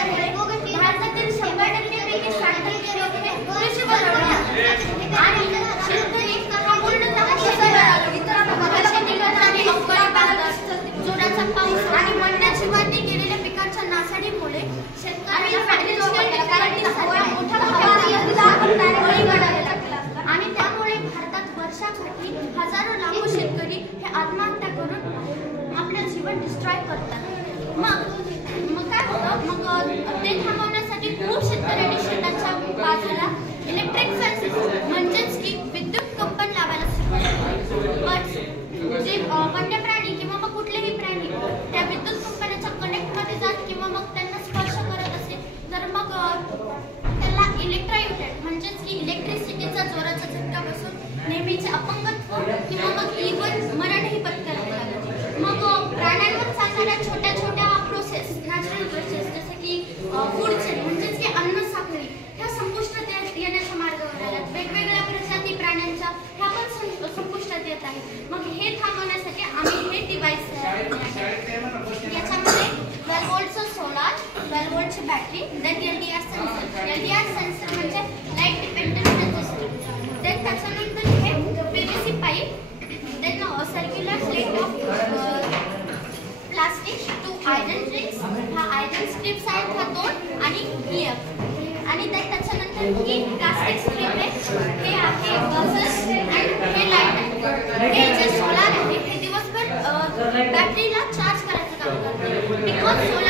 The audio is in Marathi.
भारतातील 100% पैकी 60% लोक हे कृषीवर अवलंबून आणि शेतकरी हा पूर्णतः शेतीवर अवलंबून शेती करणारे अवकाळी पाऊस, जोराचा पाऊस आणि वन्याची माती केलेल्या पिकांच्या नासाडीमुळे शेतकऱ्यांना आणि त्यामुळे भारतात वर्षाकाठी हजारो लाखो शेतकरी हे आत्महत्या करून आपलं जीवन डिस्ट्रॉय करतात। मग काय होतं, मग ते थांबवण्यासाठी खूप शेतकऱ्यांनी शेताच्या बाजूला इलेक्ट्रिक फेन्सेस म्हणजेच की विद्युत कंपन लावायला सुरुवात केली। जे वन्य प्राणी किंवा मग कुठलेही प्राणी त्या विद्युत कंपन्याच्या कनेक्टमध्ये जात किंवा मग त्यांना स्पर्श करत असेल तर मग त्याला इलेक्ट्रोक्युटेड म्हणजेच की इलेक्ट्रिसिटीचा जोराचा झटका बसून नेहमीचे अपंगत्व किंवा मग इव्हन मरणही पत्करावे लागते। मग प्राण्यांवर चालणाऱ्या छोट्या छोट्या प्रोसेस, नॅचरल प्रोसेस जसे की फूड चेन म्हणजेच की अन्न साखळी ह्या संपुष्टात येण्याच्या मार्गावर आल्यात। वेगवेगळ्या प्रजाती प्राण्यांच्या ह्या पण संपुष्टात येत आहेत। मग हे थांबवण्यासाठी आम्ही हे डिव्हाइस याच्यामध्ये 12 व्होल्टचं सोलार, 12 व्होल्टची battery, then LDR sensor. LDR sensor म्हणजे लाईट डिपेंडंट रेजिस्टर, देन त्याच्यानंतर हे PVC pipe, then circular plate of plastic, 2 iron rings, हा आयरन स्ट्रिप्स आहेत हा 2 आणि EF आणि त्याच्यानंतर ही प्लास्टिक स्ट्रिप आहे, हे आहे बझर आणि हे लाईट आहे। हे जे सोलार आहे हे दिवसभर बॅटरीला चार्ज करायचं काम करते बिकॉज सोलार